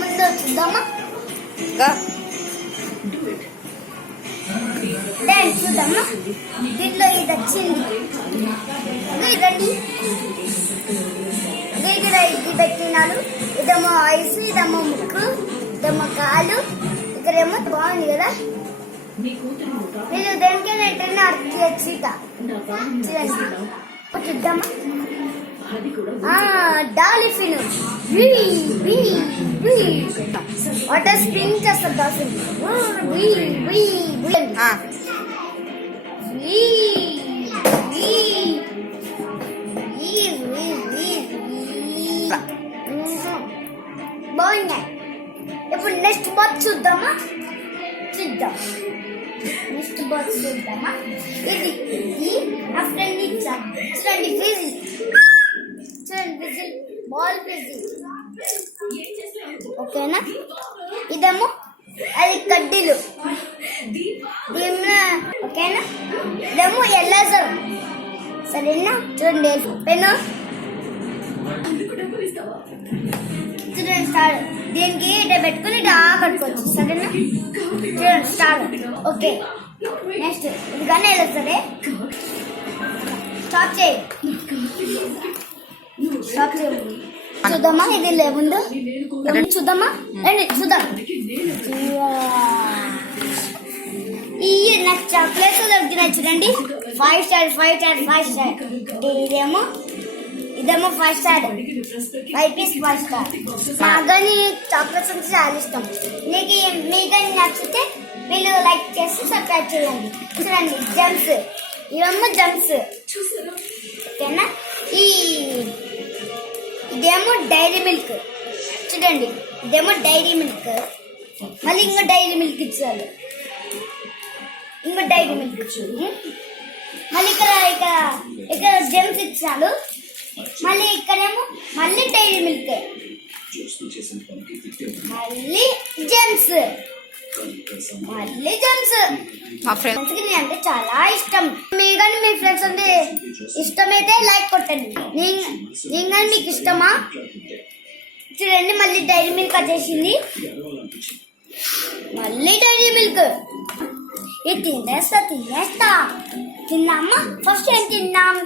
ముందు చూద్దామా చూద్దామా దీంట్లో ఇది వచ్చింది రండి ఇది పెట్టినాడు ఇదేమో ఐస్ ఇదేమో ముక్కు ఇదేమో కాలు ఇక్కడేమో బాగుంది కదా మీరు దేనికైనా ఎట్లయినా అర్థం చేయొచ్చు చూద్దామా డాల్ఫిన్ వాటర్ స్ప్రింగ్ చేస్తారు డాల్ఫిన్ బాగున్నాయి. ఇప్పుడు నెక్స్ట్ బాత్ చూద్దాం. నెక్స్ట్ బాత్ చూద్దామా. ఇది నా ఫ్రెండ్ ఇచ్చాను. చూడండి ఫిజిల్, బాల్ ఫిజిల్. ఓకేనా. ఇదేమో అది కడ్డీలు. ఓకేనా. ఇదేమో ఎల్లాజర్. సరేనా. చూడండి పెన్ను చూడండి స్టార్. దీనికి ఇట్లా పెట్టుకుని ఇట్లా కట్టుకోవచ్చు. సరేనా. చూడండి స్టార్. ఓకే. నెక్స్ట్ ఇది కానీ ఎలా సరే స్టాప్ చేయి. చూద్దామా ఇది లేముందో చూద్దామా. రండి చూద్దాం. ఈ నాకు చాక్లెట్స్ దొరికినాయి చూడండి. 5 స్టార్ 5 స్టార్ 5 స్టార్. ఇదేమో 5 స్టార్ 5 పీస్ 5 స్టార్. కానీ చాక్లెట్స్ అంటే చాలా ఇష్టం. మీకు కానీ నచ్చితే వీళ్ళు లైక్ చేసి సబ్స్క్రైబ్ చేయండి. చూడండి జమ్స్, ఇవేమో జమ్స్. ఓకేనా. ఇదేమో డైరీ మిల్క్. చూడండి ఇదేమో డైరీ మిల్క్. మళ్ళీ ఇంకో డైరీ మిల్క్ ఇచ్చారు. ఇంకో డైరీ మిల్క్ ఇచ్చారు. మళ్ళీ ఇక్కడ జెమ్స్ ఇచ్చాడు. మళ్ళీ ఇక్కడేమో మళ్ళీ డైరీ మిల్క్, మళ్ళీ జెమ్స్, మళ్ళీ జెమ్స్. మా ఫ్రెండ్స్ కి అంటే చాలా ఇష్టం. మీ కానీ మీ ఫ్రెండ్స్ అంటే ఇష్టమైతే లైక్ కొట్టండి. నేను కానీ మీకు ఇష్టమా. చూడండి మళ్ళీ డైరీ మిల్క్ వచ్చేసింది. మళ్ళీ డైరీ మిల్క్. ఇది తినేస్తా. తిన్నామా. ఫస్ట్ ఏం తిన్నాం.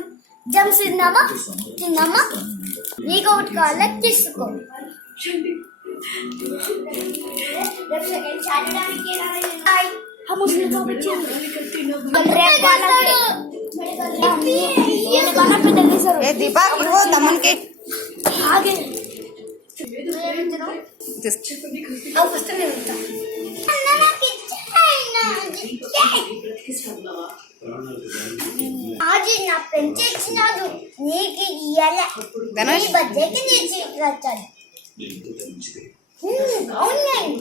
జమ్స్ తిన్నామా. నీకు ఒకటి కావాలా తీసుకో. దీపా తమ్మకి అది నా ఫ్రెండ్స్ ఇచ్చినాడు. నీకు ఇయ్యాలి. బర్త్డేకి నీకు వచ్చాను. అవునండి.